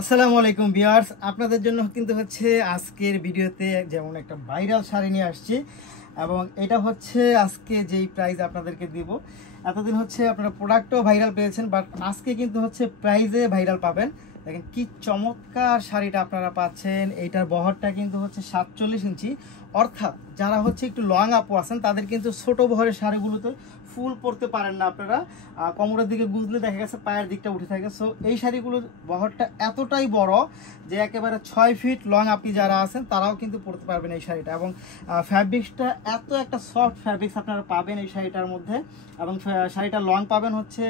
আসসালামু আলাইকুম ভিউয়ার্স, আপনাদের জন্য কিন্তু হচ্ছে আজকের ভিডিওতে যেমন একটা ভাইরাল শাড়ি নিয়ে আসছি এবং এটা হচ্ছে আজকে যেই প্রাইস আপনাদেরকে দিব। এতদিন হচ্ছে আপনারা প্রোডাক্টও ভাইরাল পেয়েছেন, বাট আজকে কিন্তু হচ্ছে প্রাইজে ভাইরাল পাবেন। দেখেন কি চমৎকার শাড়িটা আপনারা পাচ্ছেন। এইটার বহরটা কিন্তু হচ্ছে 47 ইঞ্চি, অর্থাৎ যারা হচ্ছে একটু লং আপু আছেন তাদের কিন্তু ছোট বহরের শাড়িগুলোতে ফুল পরতে পারেন না আপনারা, কোমরের দিকে গুজলে দেখা গেছে পায়ের দিকটা উঠে থাকে। সো এই শাড়িগুলোর বহরটা এতটাই বড় যে একেবারে 6 ফিট লং আপনি যারা আছেন তারাও কিন্তু পরতে পারবেন এই শাড়িটা। এবং ফ্যাব্রিক্সটা এত একটা সফট ফ্যাব্রিক্স আপনারা পাবেন এই শাড়িটার মধ্যে। এবং শাড়িটা লং পাবেন হচ্ছে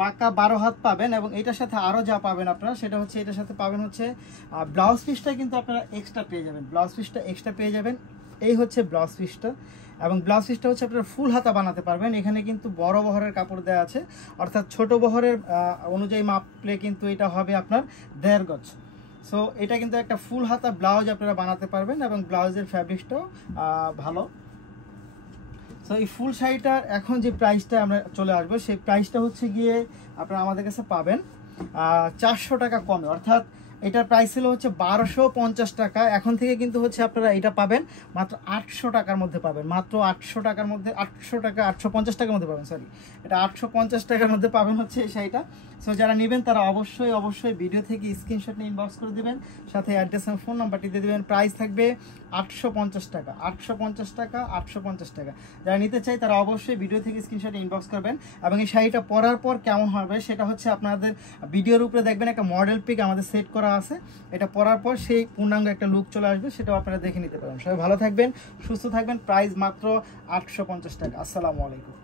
পাকা 12 হাত পাবেন। এবং এটার সাথে আরও যা পাবেন আপনারা সেটা হচ্ছে এটার সাথে পাবেন হচ্ছে ব্লাউজ পিসটা কিন্তু আপনারা এক্সট্রা পেয়ে যাবেন, ব্লাউজ পিসটা এক্সট্রা পেয়ে যাবেন। এই হচ্ছে ব্লাউজ পিসটা, এবং ব্লাউজ পিসটা হচ্ছে আপনারা ফুল হাতা বানাতে পারবেন। এখানে কিন্তু বড় বহরের কাপড় দেওয়া আছে, অর্থাৎ ছোট বহরের অনুযায়ী মাপলে কিন্তু এটা হবে আপনার 1.5 গজ। সো এটা কিন্তু একটা ফুল হাতা ব্লাউজ আপনারা বানাতে পারবেন এবং ব্লাউজের ফ্যাব্রিক্সটাও ভালো। সো এই ফুল শাড়িটার এখন যে প্রাইসটা আমরা চলে আসবো, সেই প্রাইসটা হচ্ছে গিয়ে আপনারা আমাদের কাছে পাবেন 400 টাকা কমে, অর্থাৎ এটার প্রাইস ছিল হচ্ছে 1250 টাকা। এখন থেকে কিন্তু হচ্ছে আপনারা এটা পাবেন মাত্র 800 টাকার মধ্যে পাবেন, মাত্র 800 টাকার মধ্যে, 800 টাকা 850 টাকার মধ্যে পাবেন, সরি এটা 850 টাকার মধ্যে পাবেন হচ্ছে এই শাড়িটা। সো যারা নেবেন তারা অবশ্যই ভিডিও থেকে স্ক্রিনশট নিয়ে ইনবক্স করে দেবেন, সাথে অ্যাড্রেস এবং ফোন নাম্বারটি দিয়ে দেবেন। প্রাইস থাকবে 850 টাকা, 850 টাকা, 850 টাকা। যারা নিতে চাই তারা অবশ্যই ভিডিও থেকে স্ক্রিনশট ইনবক্স করবেন। এবং এই শাড়িটা পরার পর কেমন হবে সেটা হচ্ছে আপনাদের ভিডিওর উপরে দেখবেন একটা মডেল পিক আমাদের সেট করা আছে। এটা পরার পর সেই পূর্ণাঙ্গ একটা লুক চলে আসবে, সেটাও আপনারা দেখে নিতে পারেন। সবাই ভালো থাকবেন, সুস্থ থাকবেন। প্রাইস মাত্র 850 টাকা। আসসালামু আলাইকুম।